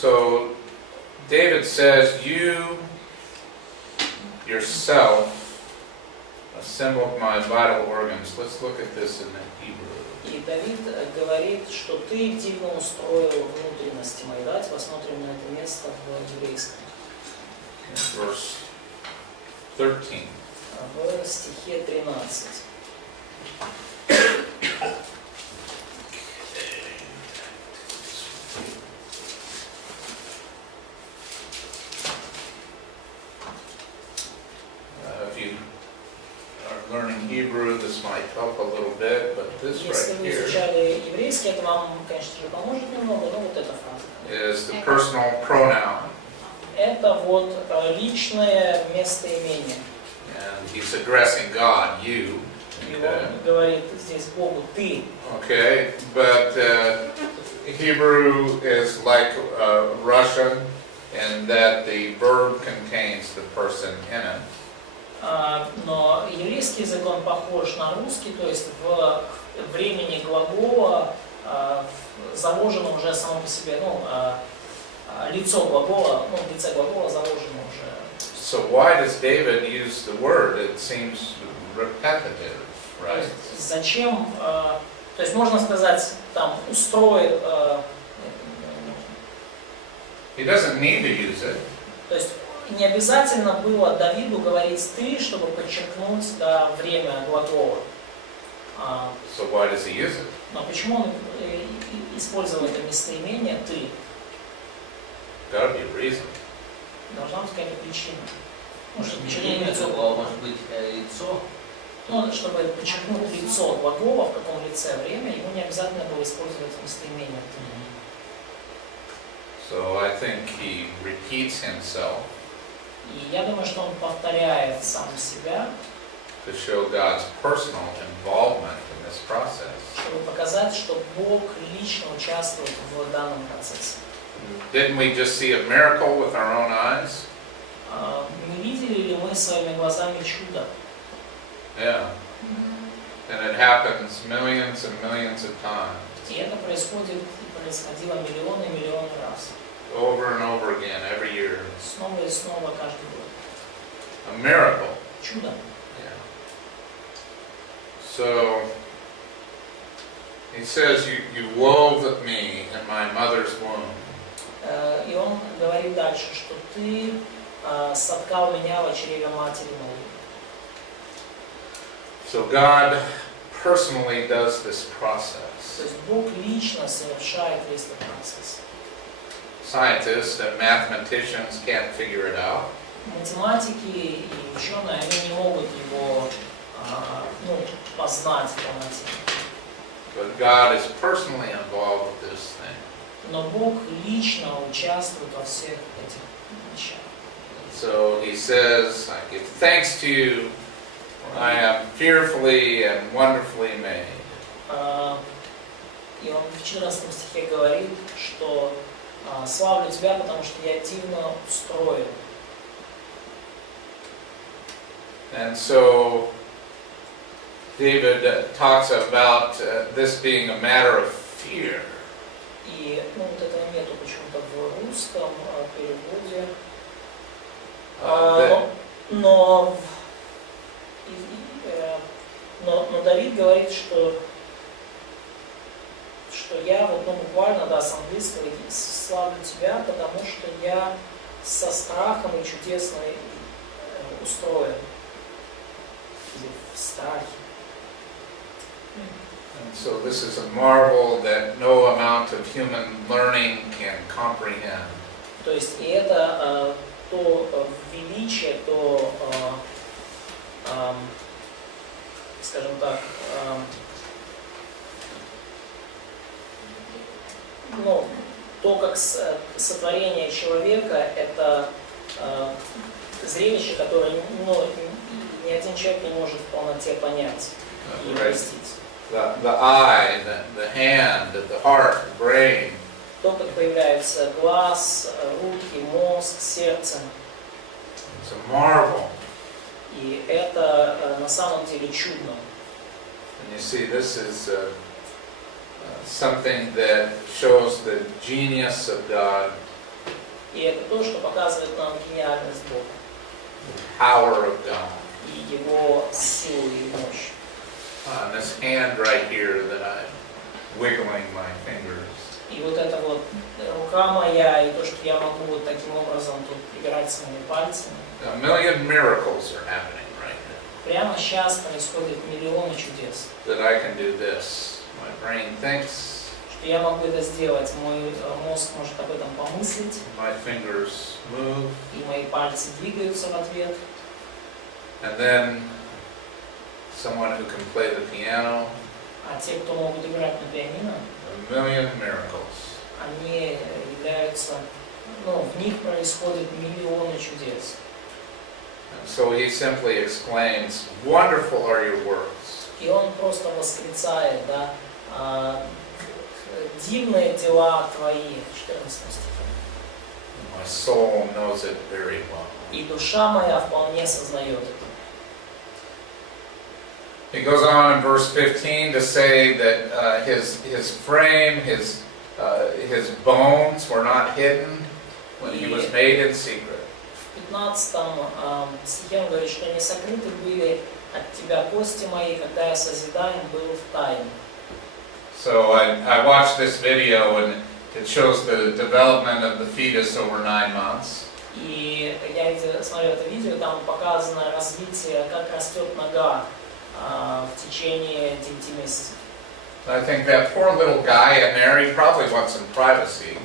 So David says, "You yourself assembled my vital organs." Let's look at this in the Hebrew. И Давид говорит, что ты дивно устроил внутренности мои. Давайте посмотрим на это место в еврейском. Verse 13. В стихе 13. If you are learning Hebrew, this might help a little bit, but this Если right вы here изучали еврейский, это вам, конечно же, поможет немного, но вот эта фраза. is the personal pronoun. Это вот личное местоимение. And he's addressing God, you. И он говорит здесь Богу ты. Okay, but Hebrew is like Russian in that the verb contains the person in it. Но еврейский язык, он похож на русский, то есть в времени глагола заложено уже само по себе, лицо глагола, в лице глагола заложено уже. So why does David use the word? It seems repetitive, right? Зачем, то есть можно сказать, там, устрой... He doesn't need to use it. То есть не обязательно было Давиду говорить «ты», чтобы подчеркнуть время глагола. So why does he use it? Но почему он использовал это местоимение «ты»? Gotta be a reason. Должна быть какая-то причина. Чтобы Местоимение глагола может быть лицо. Чтобы подчеркнуть лицо глагола, в каком лице время, ему не обязательно было использовать местоимение «ты». So I think he repeats himself И я думаю, что он повторяет сам себя, to show God's personal involvement in this process. чтобы показать, что Бог лично участвует в данном процессе. Didn't we just see a miracle with our own eyes? Не видели ли мы своими глазами чудо? Yeah. And it happens millions and millions of times. И это происходит и происходило миллионы и миллионы раз. Over and over again, every year. Снова и снова каждый год. A miracle. Чудо. Yeah. So, he says, you wove me in my mother's womb. И он говорит дальше, что ты соткал меня в чреве матери моей. So God personally does this process. То есть Бог лично совершает весь этот процесс. Scientists and mathematicians can't figure it out. Математики и ученые, они не могут его познать полноценно. But God is personally involved with this thing. Но Бог лично участвует во всех этих вещах. So he says, I give thanks to you, I am fearfully and wonderfully made. И он в 14 стихе говорит, что славлю тебя, потому что я дивно устроен. And so David talks about this being a matter of fear. И вот этого нету почему-то в русском переводе. Но Давид говорит, что я буквально, с английского, славлю тебя, потому что я со страхом и чудесно устроен. Или в страхе. And so this is a marvel that no amount of human learning can comprehend. То есть и это то величие, то, скажем так, то, как сотворение человека, это зрелище, которое ни один человек не может в полноте понять и простить. The eye, the hand, the heart, the brain. То, как появляется глаз, руки, мозг, сердце. It's a marvel. И это на самом деле чудно. And you see, this is something that shows the genius of God И это то, что показывает нам гениальность Бога. Power of God. И Его силу и мощь. On this hand right here that I'm wiggling my fingers. И вот эта вот рука моя, и то, что я могу вот таким образом тут играть своими пальцами. A million miracles are happening right now. Прямо сейчас происходят миллионы чудес. That I can do this. My brain thinks. Что я могу это сделать, мой мозг может об этом помыслить. My fingers move. И мои пальцы двигаются в ответ. And then someone who can play the piano. А те, кто могут играть на пианино, A million miracles. они являются, в них происходят миллионы чудес. And so he simply exclaims, "Wonderful are your works." И он просто восклицает, да, дивные дела твои, 14 стих. My soul knows it very well. И душа моя вполне сознает это. He goes on in verse 15 to say that his frame, his bones were not hidden when he was made in secret. В 15 стихе он говорит, что не сокрыты были от тебя кости мои, когда я созидаем был в тайне. So I watched this video and it shows the development of the fetus over 9 months. И я смотрел это видео, там показано развитие, как растет нога в течение 9 месяцев. I think that poor little guy in there, he probably wants some privacy.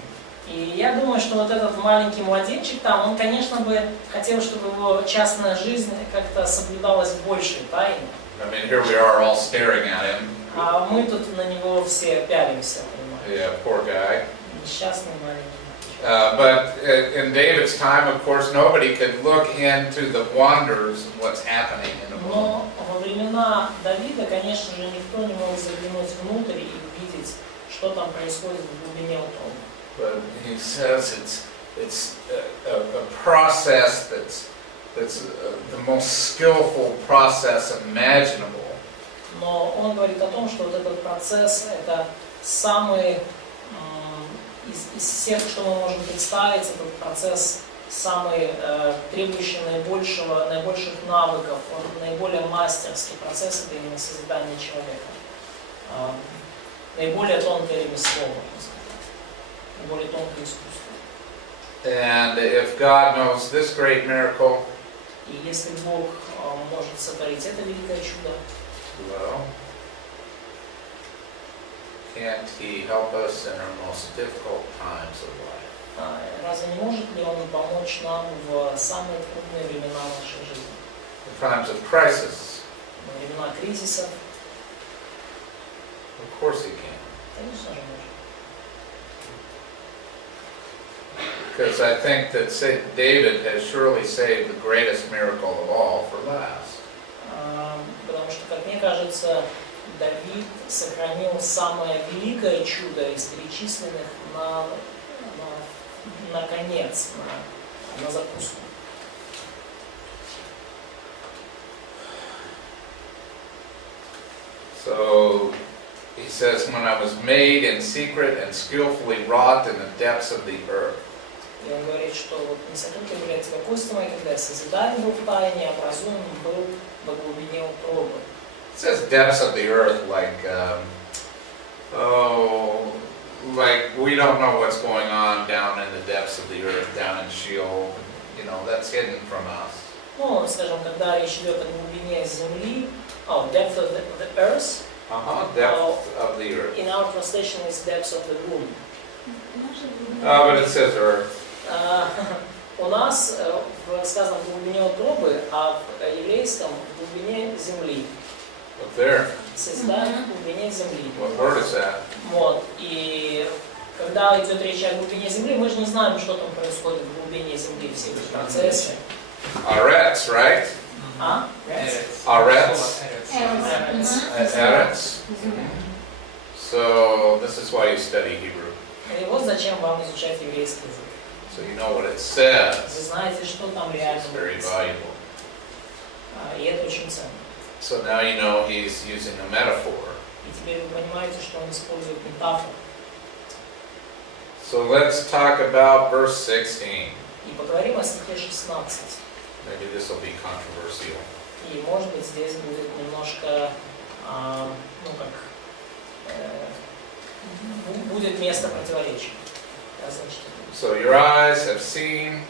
И я думаю, что вот этот маленький младенчик там, он, конечно бы хотел, чтобы его частная жизнь как-то соблюдалась в большей тайне. I mean, here we are all staring at him. А мы тут на него все пялимся, понимаете? Yeah, poor guy. Несчастный маленький. But in David's time, of course, nobody could look into the wonders of what's happening in the world. Но во времена Давида, конечно же, никто не мог заглянуть внутрь и увидеть, что там происходит в глубине утробы. But he says it's a process that's the most skillful process imaginable. Но он говорит о том, что вот этот процесс – это самый из всех, что мы можем представить, этот процесс самый требующий наибольших навыков, он наиболее мастерский процесс, это именно созидание человека. Наиболее тонкое ремесло, можно сказать, наиболее тонкое искусство. And if God knows this great miracle, И если Бог может сотворить это великое чудо, well, can't He help us in our most difficult times of life? разве не может ли Он помочь нам в самые трудные времена нашей жизни? In times of crisis, Во времена кризисов, of course He can. конечно же, может. Because I think that David has surely saved the greatest miracle of all for last. Потому что, как мне кажется, Давид сохранил самое великое чудо из перечисленных на конец, на закуску. So he says, when I was made in secret and skillfully wrought in the depths of the earth. И он говорит, что вот не сокрыты были от тебя кости мои, когда я созидаем был в тайне, образуем был во глубине утробы. It says depths of the earth like we don't know what's going on down in the depths of the earth, down in Sheol. You know, that's hidden from us. Ну, скажем, когда речь идет о глубине земли, depth of the earth. Depth of the earth. In our translation is depths of the womb. But it says earth. У нас сказано в глубине утробы, а в еврейском в глубине земли. Up there. Созидаем в глубине земли. What word is that? Вот. И когда идет речь о глубине земли, мы же не знаем, что там происходит в глубине земли, все эти процессы. Aretz, right? Aretz. Eretz. So this is why you study Hebrew. И вот зачем вам изучать еврейский язык. So you know what it says. Вы знаете, что там реально It's very написано. valuable. И это очень ценно. So now you know he's using a metaphor. И теперь вы понимаете, что он использует метафору. So let's talk about verse 16. И поговорим о стихе 16. Maybe this will be controversial. И может быть здесь будет немножко, будет место противоречий. So your eyes have seen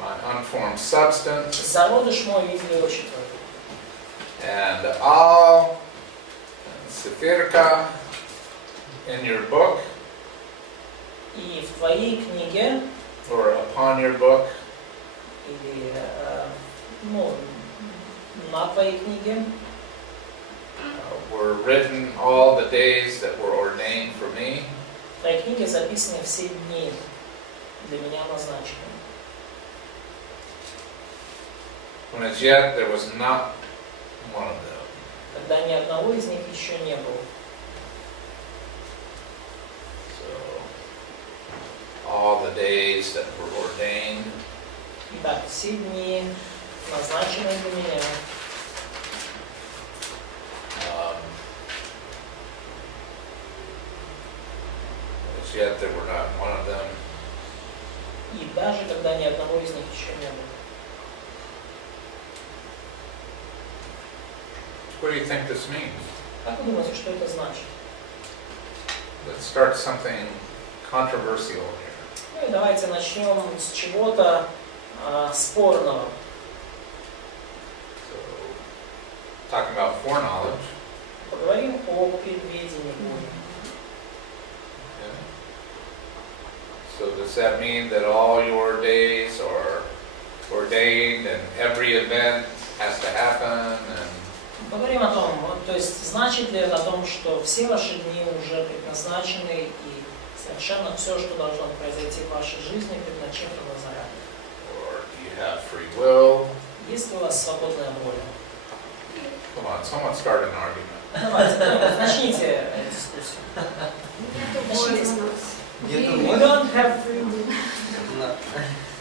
my unformed substance, Зародыш мой видели очи твои. and all Сефирка in your book, И в твоей книге, or upon your book, или на твоей книге, were written all the days that were ordained for me, в твоей книге записаны все дни для меня назначены. when as yet there was not one of them. Когда ни одного из них еще не было. So, all the days that were ordained, Итак, все дни, назначенные для меня, as yet there were not one of them. и даже когда ни одного из них еще не было. What do you think this means? Как вы думаете, что это значит? Let's start something controversial here. Ну и давайте начнем с чего-то спорного. So, talking about foreknowledge. Поговорим о предведении. Yeah. So does that mean that all your days are ordained and every event has to happen? And Поговорим о том, то есть значит ли это о том, что все ваши дни уже предназначены и совершенно все, что должно произойти в вашей жизни, предначертано заранее? or do you have free will? Есть ли у вас свободная воля? Come on, someone start an argument. Давайте, начните дискуссию. Где-то You вот. don't have free will.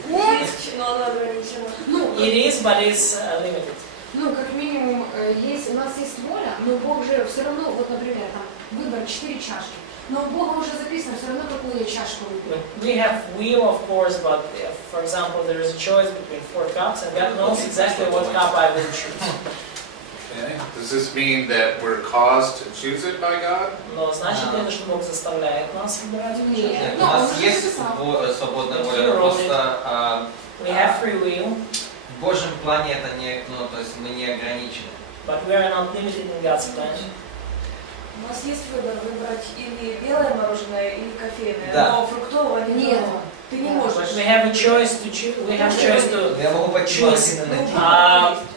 Есть, но она ограничена. It is, but it's limited. Ну, как минимум, у нас есть воля, но Бог же все равно, вот, например, там, выбор 4 чашки. Но у Бога уже записано все равно, какую чашку выбрать. We have will, of course, but for example, there is a choice between 4 cups, and God knows exactly what cup I will choose. Okay. Does this mean that we're caused to choose it by God? Но значит ли это, что Бог заставляет нас выбирать? Нет. Нет, у Ну, нас он уже есть записал. свободная воля, просто We have free will, в Божьем плане это не, ну, то есть мы не ограничены. but we are not limited in God's plan. У нас есть выбор выбрать или белое мороженое, или кофейное, Да. но фруктового нет. Ты не можешь. But we have a choice to choose. We have choice to Я могу пойти в choose магазин и найти.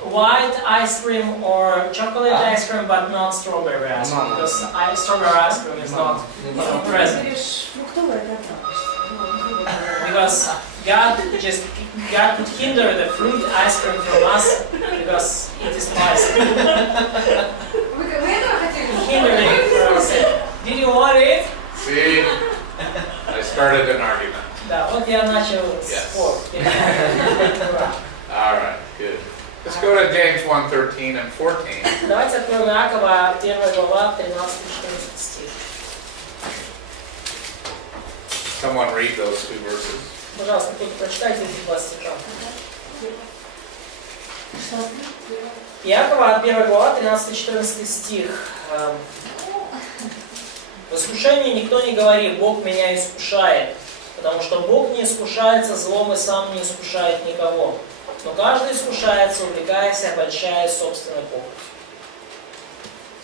white ice cream or chocolate ice cream, but not strawberry ice cream, No. because strawberry ice cream is not Если ты present. выберешь фруктовое, ты отравишься. Because God could hinder the fruit ice cream from us because it is spicy. Вы этого хотели? Hinder it from us. Did you want it? See, I started an argument. Да, вот я начал Yes. спор. All right, good. Let's go to James 1:13 and 14. Давайте откроем Иакова, 1 глава, 13-14 стих. Someone read those two verses. Пожалуйста, кто-то прочитайте эти два стиха. Иакова, 1 глава, 13-14 стих. В искушении никто не говорит: Бог меня искушает, потому что Бог не искушается злом и сам не искушает никого. Но каждый искушается, увлекаясь и обольщаясь собственной похотью.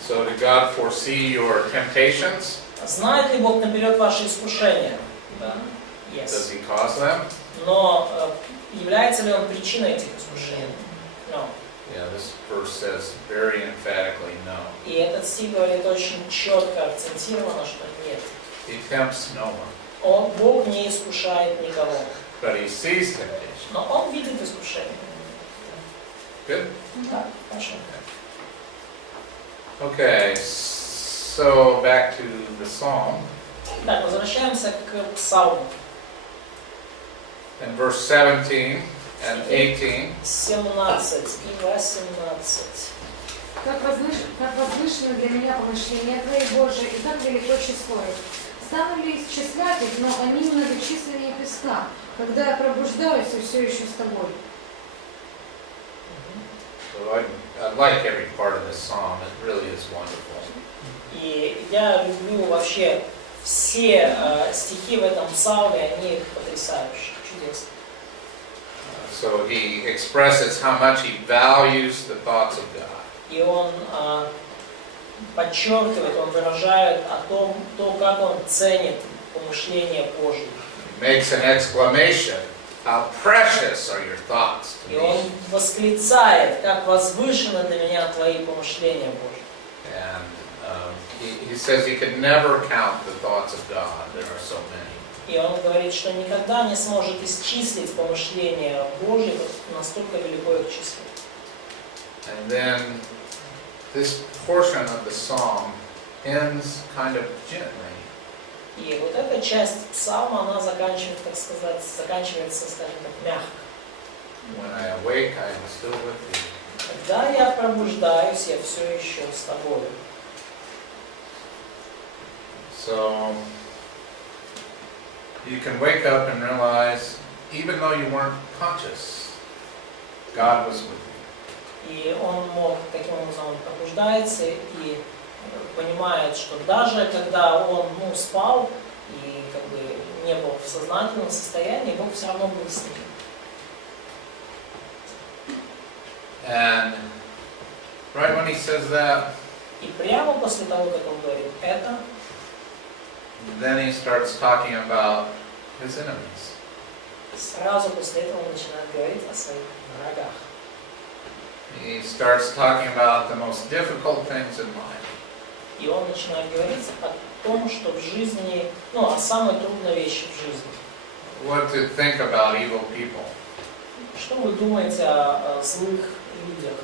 So did God foresee your temptations? Знает ли Бог наперед ваши искушения? Does Yes. He cause them? Но является ли Он причиной этих искушений? No. Yeah, this verse says very emphatically no. И этот стих говорит очень четко, акцентированно, что нет. He tempts no one, Бог не искушает никого. but He sees temptation. Но Он видит искушение. Good? Да, хорошо. Okay, so back to the psalm. Так, возвращаемся к Псалму. In verse 17 and 18, 17 и 18. Как возвышено для меня помышление Твое, Боже, и как велико число их. стану ли исчислять их, но они многочисленнее песка, когда я пробуждаюсь и все еще с тобой. So I like every part of this psalm. It really is wonderful. И я люблю вообще все стихи в этом псалме, они потрясающие, чудесные. So he expresses how much he values the thoughts of God. И он подчеркивает, он выражает о том, как он ценит помышления Божьи. He makes an exclamation, how precious are your thoughts to И он me. восклицает, как возвышены для меня твои помышления Божьи. And he says he could never count the thoughts of God. There are so many. И он говорит, что никогда не сможет исчислить помышления Божьи, настолько велико их число. And then this portion of the psalm ends kind of gently. И вот эта часть псалма, она заканчивается, скажем так, мягко. When I awake, I am still with you. Когда я пробуждаюсь, я все еще с тобой. So you can wake up and realize, even though you weren't conscious, God was with you. И он мог, таким образом, он пробуждается и понимает, что даже когда он спал и как бы не был в сознательном состоянии, Бог все равно был с ним. And right when he says that, И прямо после того, как он говорит это, then he starts talking about his enemies. сразу после этого он начинает говорить о своих врагах. He starts talking about the most difficult things in life. И он начинает говорить о том, что в жизни, о самой трудной вещи в жизни. What to think about evil people. Что вы думаете о злых людях?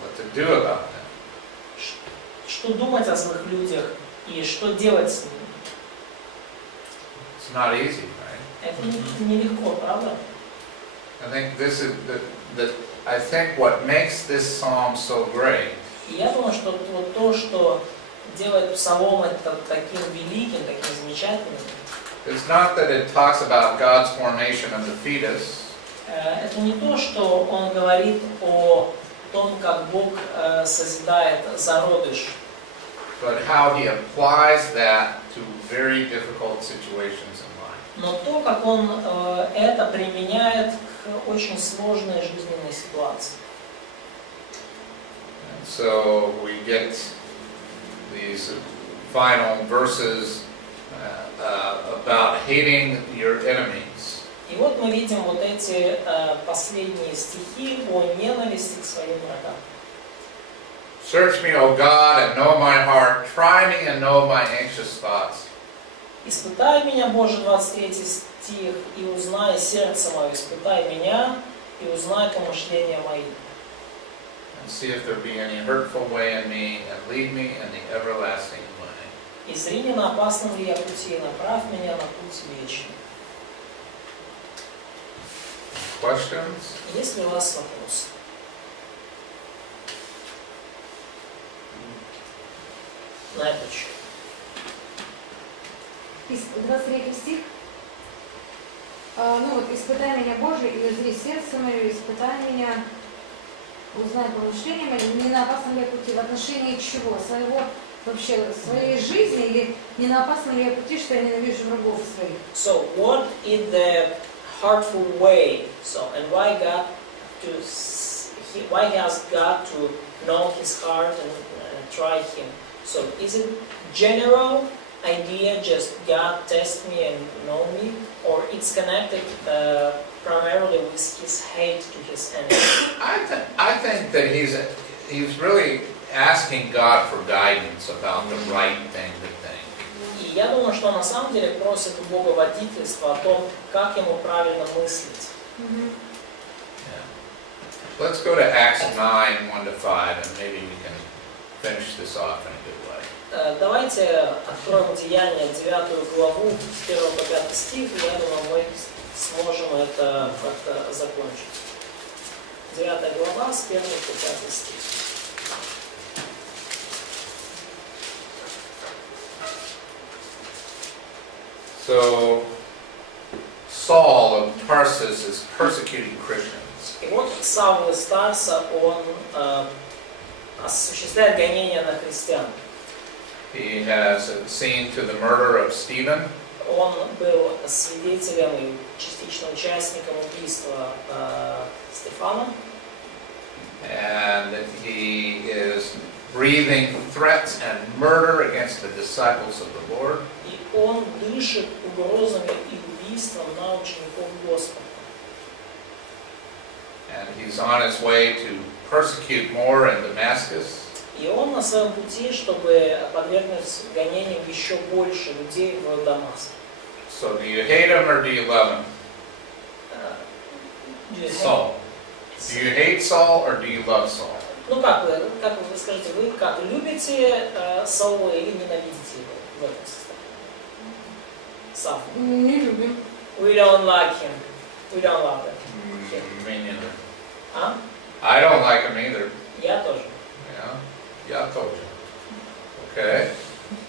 What to do about them. Что думать о злых людях и что делать с ними? It's not easy, right? Это нелегко, правда? I think this is I think what makes this psalm so great И я думаю, что вот то, что делает псалом это таким великим, таким замечательным, is not that it talks about God's formation of the fetus, это не то, что он говорит о том, как Бог созидает зародыш, but how he applies that to very difficult situations in life. но то, как он это применяет к очень сложной жизненной ситуации. And so we get these final verses about hating your enemies. И вот мы видим вот эти последние стихи о ненависти к своим врагам. Search me, O God, and know my heart. Try me and know my anxious thoughts. «Испытай меня, Боже», 23 стих, «и узнай сердце мое, испытай меня, и узнай помышления мои». And see if there be any hurtful way in me, and lead me in the everlasting way. «И зри, не на опасном ли я пути, и направь меня на путь вечный». Questions? Есть ли у вас вопросы? На этот счет. 23 стих. «Испытай меня, Боже, и узри сердце мое, испытай меня, узнай помышления мои, не на опасном ли я пути». В отношении чего? Своей жизни, или не на опасном ли я пути, что я ненавижу врагов своих? So, what is the hurtful way? And why has God to know his heart and try him? So, is it general idea, just God test me and know me, or it's connected primarily with his hate to his enemies? I think that he's really asking God for guidance about the right thing to think. И я думаю, что он на самом деле просит у Бога водительства о том, как ему правильно мыслить. Yeah. Let's go to Acts 9, 1-5, and maybe we can finish this off in a good way. Давайте откроем Деяния, 9 главу, с 1 по 5 стих, и я думаю, мы сможем это как-то закончить. 9 глава, с 1 по 5 стих. So, Saul of Tarsus is persecuting Christians. И вот Савл из Тарса, он осуществляет гонения на христиан. He has seen to the murder of Stephen. Он был свидетелем и частично участником убийства Стефана. And he is breathing threats and murder against the disciples of the Lord. И он дышит угрозами и убийством на учеников Господа. And he's on his way to persecute more in Damascus. И он на своем пути, чтобы подвергнуть гонениям еще больше людей в Дамаск. So do you hate him or do you love him? Saul. Do you hate Saul or do you love Saul? Ну как вы скажете, вы как любите Саула или ненавидите его в этом состоянии? Сам. Не любим. We don't like him. We don't love him. Me neither. А? I don't like him either. Я тоже. Yeah, I told you. Okay.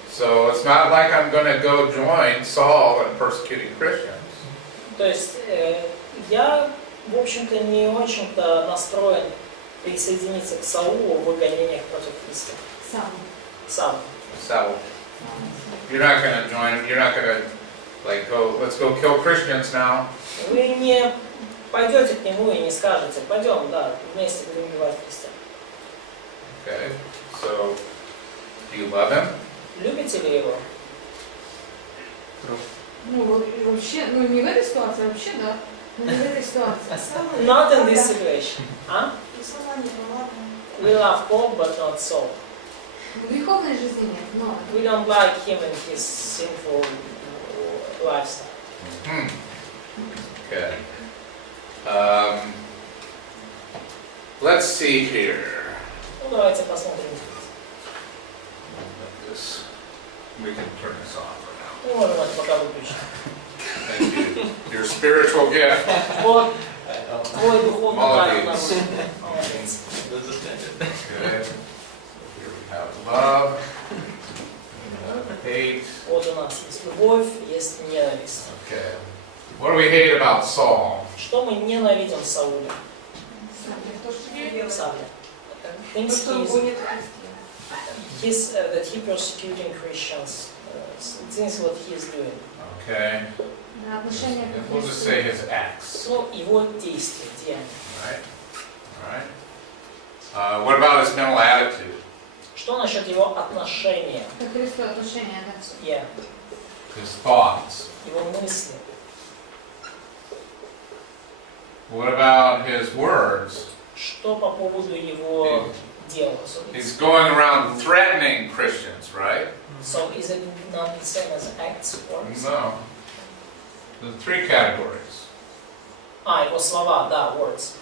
So it's not like I'm going to go join Saul in persecuting Christians. То есть я, в общем-то, не очень-то настроен присоединиться к Саулу в гонениях против Христа. Сам. So you're not going to join him. You're not going to like go. Let's go kill Christians now. Вы не пойдете к нему и не скажете, пойдем, да, вместе будем убивать христиан. Okay. So do you love him? Любите ли его? Ну, вообще, ну не в этой ситуации, а вообще, да. Но не в этой ситуации. Not in this situation. А? We love Paul, but not Saul. В греховной жизни нет, но... We don't like him and his sinful lifestyle. Okay. Let's see here. Ну, давайте посмотрим. We can turn this off for now. Мы можем это пока выключить. Thank you. Your spiritual gift. Вот твой духовный дар нам. Okay. Here we have love, hate. Вот у нас есть любовь, есть ненависть. Okay. What do we hate about Saul? Что мы ненавидим в Сауле? Савле. Things that he persecuting Christians. Things what he is doing. Okay. Отношения And к we'll just Христу. say his acts. Ну, его действия, деяния. All right. What about his mental attitude? Что насчет его отношения? К Христу отношения, да. Yeah. His thoughts? Его мысли. What about his words? Что по поводу его дел? He's going around threatening Christians, right? So is it not the same as acts or? No. The three categories. Его слова, да, words.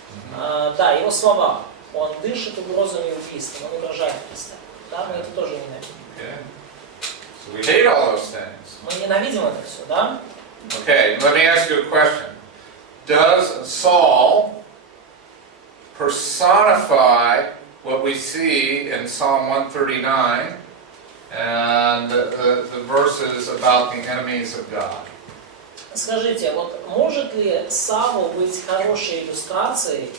Да, его слова. Он дышит угрозами и убийством, он угрожает Христа. Да, мы это тоже ненавидим. Okay. So we hate all those things. Мы ненавидим это все, да? Okay, let me ask you a question. Does Saul personify what we see in Psalm 139 and the verses about the enemies of God? Скажите, вот может ли Савл быть хорошей иллюстрацией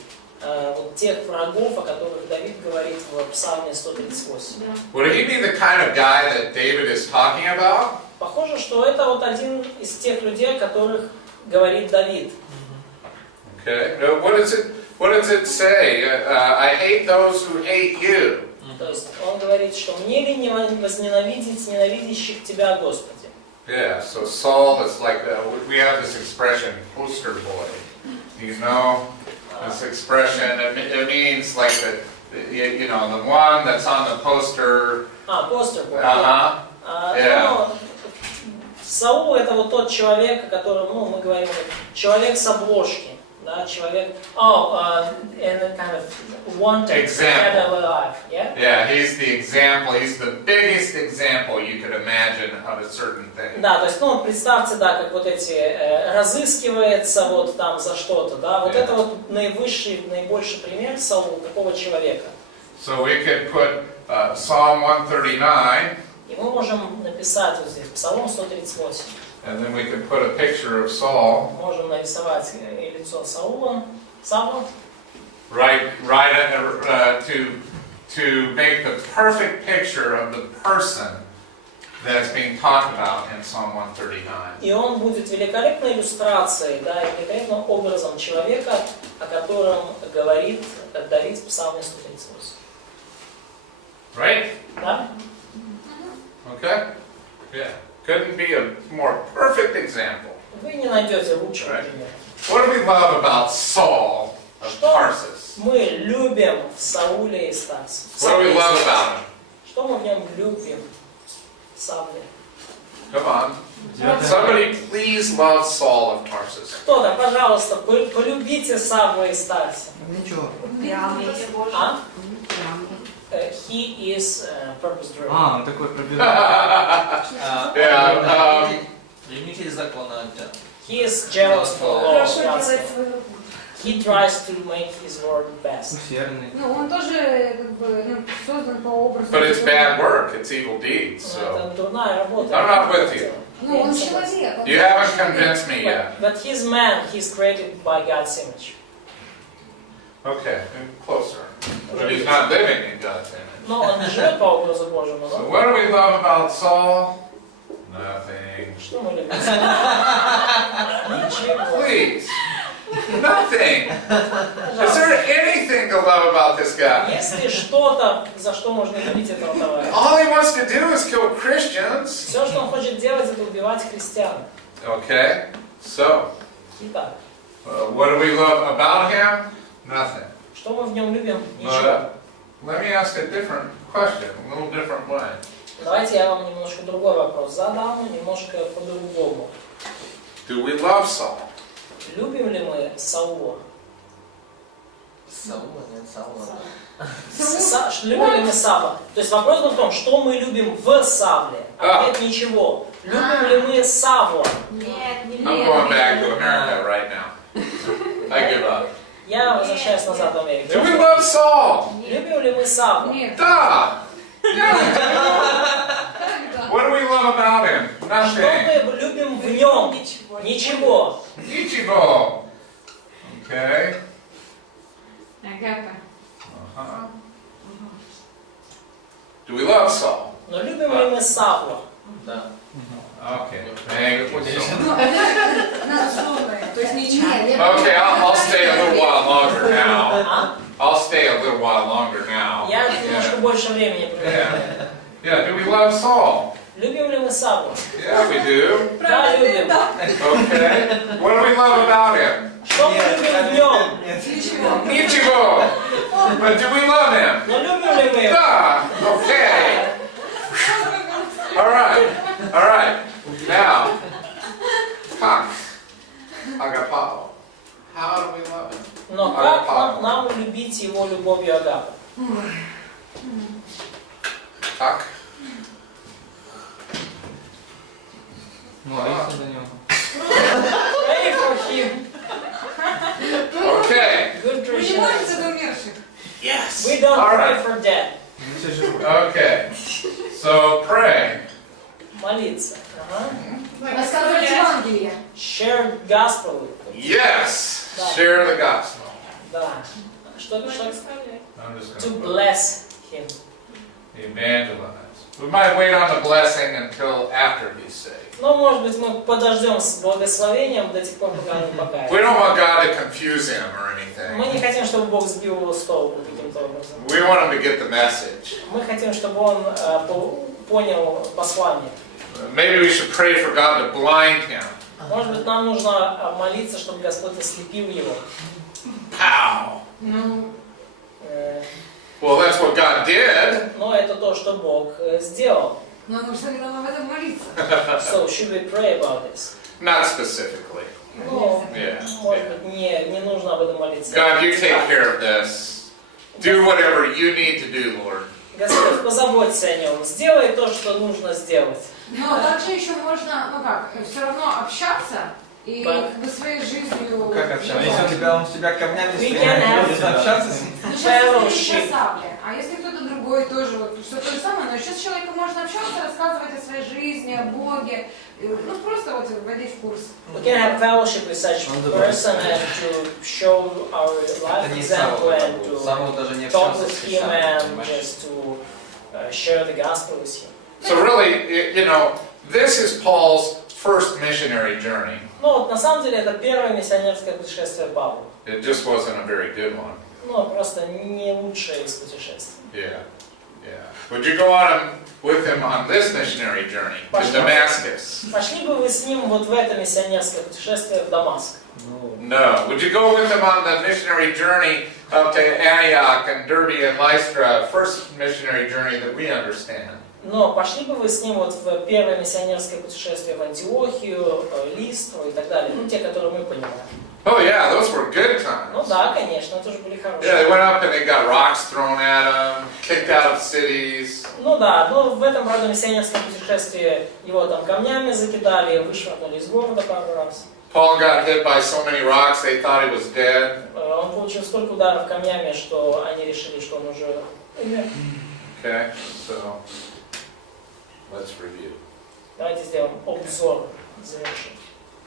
вот тех врагов, о которых Давид говорит в Псалме 138? Да. Would he be the kind of guy that David is talking about? Похоже, что это вот один из тех людей, о которых говорит Давид. Okay, what does it say? I hate those who hate you. То есть он говорит, что мне ли не возненавидеть ненавидящих тебя, Господи? Yeah, so Saul is like, we have this expression, poster boy. You know, this expression, it means like the one that's on the poster. Постер был. Yeah. Саул это вот тот человек, о котором, мы говорим, человек с обложки. Да, человек, and kind of wanted Example. life, yeah? Yeah, he's the example, he's the biggest example you could imagine of a certain thing. Да, то есть, представьте, да, как вот эти, разыскивается вот там за что-то, да, вот это вот наибольший пример Саула, такого человека. So we could put Psalm 139 И мы можем написать вот здесь, Псалом 138. And then we can put a picture of Saul Можем нарисовать лицо Саула. right to make the perfect picture of the person that's being talked about in Psalm 139. И он будет великолепной иллюстрацией, да, и великолепным образом человека, о котором говорит Давид в Псалме 138. Right? Да? Okay? Yeah. Couldn't be a more perfect example. Вы не найдете лучшего Right. примера. What do we love about Saul of Что Tarsus? мы любим в Сауле и Старсе? What do we love about him? Что мы в нем любим в Савле? Come on. Somebody please love Saul of Tarsus. Кто-то, пожалуйста, полюбите Савла и Старса. Ничего. А? He is purpose driven. Он такой пробивной. Ревнитель закона. He is jealous for law. Хорошо делает свою работу. He tries to make his word best. Усердный. Ну, он тоже как бы создан по образу. But it's bad work, it's evil deeds. So Это дурная работа. I'm not with you. Ну, он человек. You haven't convinced me yet. But he's man. He's created by God's image. Okay, closer. But he's not living in God's image. Но он не живет по образу Божьему. So Но what do we love about Saul? Nothing. что мы любим? Ничего. Please. Nothing. Is there anything to love about this guy? Есть ли что-то, за что можно любить этого товарища? All he wants to do is kill Christians. Все, что он хочет делать, это убивать христиан. Okay, so Итак, what do we love about him? Nothing. что мы в нем любим? Ничего. But let me ask a different question, a little different way. Давайте я вам немножко другой вопрос задам, немножко по-другому. Do we love Saul? Любим ли мы Саула? Саула, нет, Саула. Любим ли мы Савла? То есть вопрос был в том, что мы любим в Савле. Ответ ничего. Любим ли мы Савла? Нет, не I'm going back to America right now. I give up. Я возвращаюсь назад в Америку. Do we love Saul? Любим ли мы Савла? Нет. Duh! Yeah, we do. What do we love about him? Что Nothing. мы любим в нем? Ничего. Ichigo. Okay. Агапа. Uh-huh. Do we love Saul? Но любим ли мы Савла? Да. Okay. Thank you so much. То есть ничего. Okay, I'll stay a little while longer now. А? I'll stay a little while longer now. Я немножко больше времени проведу. Yeah, do we love Saul? Любим ли мы Савла? Yeah, we do. Да, любим. Okay. What do we love about him? Что мы любим в нем? Ichigo. But do we love him? Но любим ли мы его? Duh. Okay. All right. All right. Now, Kak. Agapao. How do we love him? Но как нам любить его любовью Агапы? Kak. Молиться за него. Pray for him. Okay. Good Мы не Christian. молимся за умерших. Yes. We don't All pray right. for dead. Все живут. Okay. So pray. Молиться. Ага. Рассказывать Евангелие. Share gospel with them. Yes. Share the gospel. Да. Что? I'm just To going to bless him. evangelize. We might wait on the blessing until after he's saved. Но, может быть, мы подождем с благословением до тех пор, пока он покается. We don't want God to confuse him or Мы anything. не хотим, чтобы Бог сбил его с толку каким-то образом. We want him to get the message. Мы хотим, чтобы он понял послание. Maybe we should pray for God to blind him. Может быть, нам нужно молиться, чтобы Господь ослепил его. Pow! Ну, Well, that's what God did. Но это то, что Бог сделал. но нужно ли нам об этом молиться? So, should we pray about this? Not specifically. Ну, Yeah. может быть, не нужно об этом молиться. God, you take care of this. Do whatever you need to do, Lord. Господь, позаботься о нем. Сделай то, что нужно сделать. Но также еще можно, ну как, все равно общаться и как бы своей жизнью... Как общаться? Если он с тебя камнями We стреляет, can have- нужно общаться с ним. Ну, сейчас это не Савле, а если кто-то другой другой тоже вот все то же самое, но еще с человеком можно общаться, рассказывать о своей жизни, о Боге, ну просто вот вводить в курс. We can have fellowship with such person and to show our life Это не example Савва, and to Савва даже не talk общался with с him христианами, and понимаешь? just to share the gospel with him. So really, you know, this is Paul's first missionary journey. Ну вот на самом деле это первое миссионерское путешествие Павла. It just wasn't a very good one. Ну просто не лучшее из путешествий. Yeah, yeah. Would you go on with him on this missionary journey to Пошли. Damascus? Пошли бы вы с ним вот в это миссионерское путешествие в Дамаск? No. Would you go with him on the missionary journey up to Antioch and Derbe and Lystra, first missionary journey that we understand? Но пошли бы вы с ним вот в первое миссионерское путешествие в Антиохию, Листру и так далее, ну те, которые мы понимаем. Oh yeah, those were good Ну times. да, конечно, это же были Yeah, хорошие. they went up and they got rocks thrown at them, kicked out of cities. Ну да, но в этом, правда, миссионерском путешествии его там камнями закидали, вышвырнули из города пару раз. Paul got hit by so many rocks they thought he was dead. Он получил столько ударов камнями, что они решили, что он уже умер. Okay, so let's review. Давайте сделаем обзор, завершим.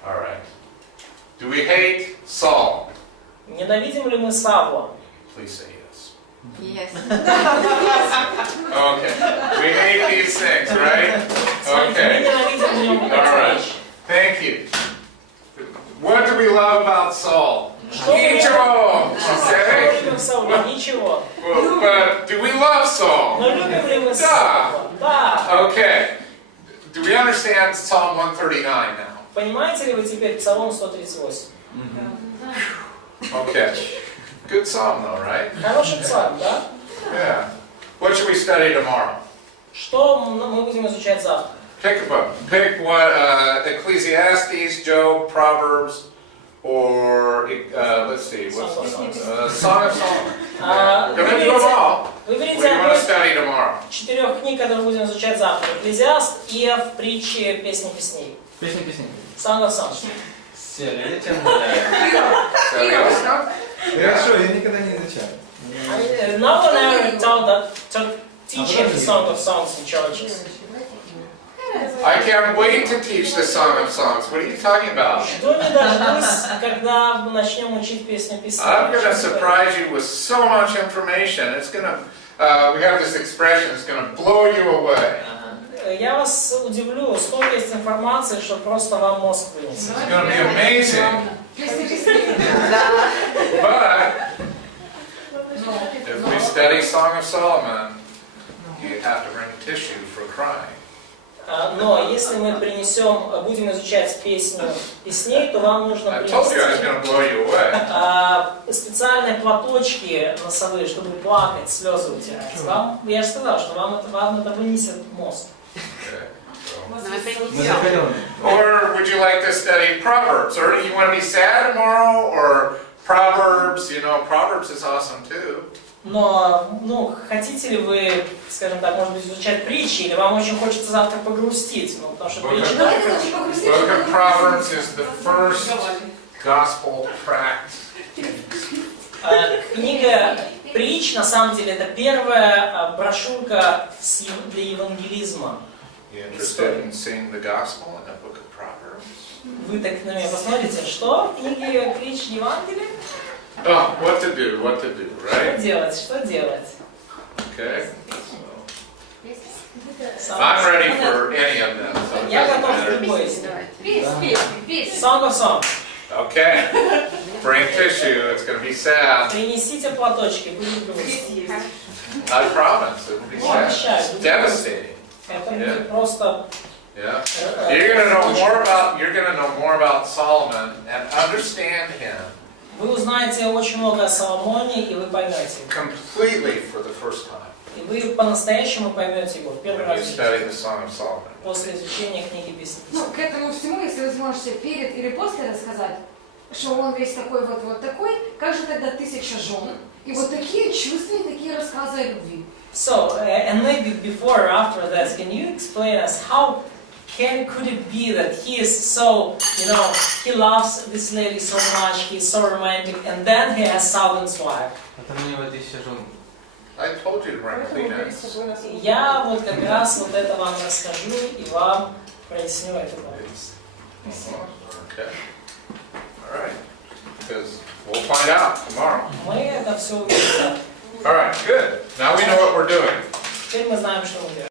All right. Do we hate Saul? Ненавидим ли мы Савла? Please say yes. Yes. Okay. We hate these things, right? Смотрите, мы Okay. ненавидим в нем All эти right. вещи. Thank you. What do we love about Saul? Что мы Ничего. Что Okay. мы любим Саула? Ничего. Well, but do we love Saul? Но любим ли мы Да. Савла? Да. Okay. Do we understand Psalm 139 now? Понимаете ли вы теперь Псалом 138? Okay. Good psalm though, right? Хороший псалм, да? Yeah. What should we study tomorrow? Что мы будем изучать завтра? Pick a book. Pick what Ecclesiastes, Job, Proverbs, or let's see, what's Song of Solomon. Don't do them all. What do Выберите you want одну to из study tomorrow? 4 книг, которые будем изучать завтра. Экклезиаст, Иов, Притчи, Песни песней. Песни. Song of Songs. Сели, я тебя умоляю. Хорошо, я никогда не изучал. No one ever taught teaching the Song of Songs in churches. I can't wait to teach the Song of Songs. What are you talking about? Жду не дождусь, когда начнем учить песню песней. I'm going to surprise you with so much information. It's going to, we have this expression, it's going to blow you away. Я вас удивлю, столько есть информации, что просто вам мозг вынесет. It's going to be amazing. But if we study Song of Solomon, you have to bring a tissue for crying. Но если мы будем изучать песню песней, то вам нужно I told you I was принести going to blow you away. специальные платочки носовые, чтобы плакать, слезы утирать. Я же сказал, что вам это вынесет мозг. Okay, so. Мы закаленные. Or would you like to study Proverbs? Or you want to be sad tomorrow? Or Proverbs? You know, Proverbs is awesome too. Но, хотите ли вы, скажем так, может быть, изучать притчи, или вам очень хочется завтра погрустить? Ну, потому что притчи... Book of Proverbs is the first gospel tract. Книга притч, на самом деле, это первая брошюрка для евангелизма. You interested in seeing the gospel in the book of Proverbs? Вы так на меня посмотрите, что в книге притч Евангелия? Oh, what to do, Что right? делать, что делать? Okay. I'm ready for any of them. So it Я doesn't готов к matter. любой из них. Песни. Song of Songs. Okay. Bring tissue, it's going to be sad. Принесите платочки, будет грустно. I promise, it will be sad. It's devastating. Это будет просто... Yeah. You're going to know more about Solomon and understand him Вы узнаете очень много о Соломоне, и вы поймете его. completely for the first time И вы по-настоящему поймете его в первый when you раз в study жизни, the Song of Solomon. после изучения книги песни. Ну, к этому всему, если вы сможете перед или после рассказать, что он весь такой вот такой, как же тогда 1000 жен? И вот такие чувства, и такие рассказы о любви. So, and maybe before or after that, can you explain us how could it be that he is so, he loves this lady so much, he's so romantic, and then he has 1000 wives? Это у него 1000 жен. I told you to bring Поэтому берите с Kleenex. собой носовой Я платок. вот как раз вот это вам расскажу и вам проясню эту вопрос. Okay. All right. Because we'll find out tomorrow. Мы это все увидим. All right, good. Now we know what we're doing. Теперь мы знаем, что мы делаем.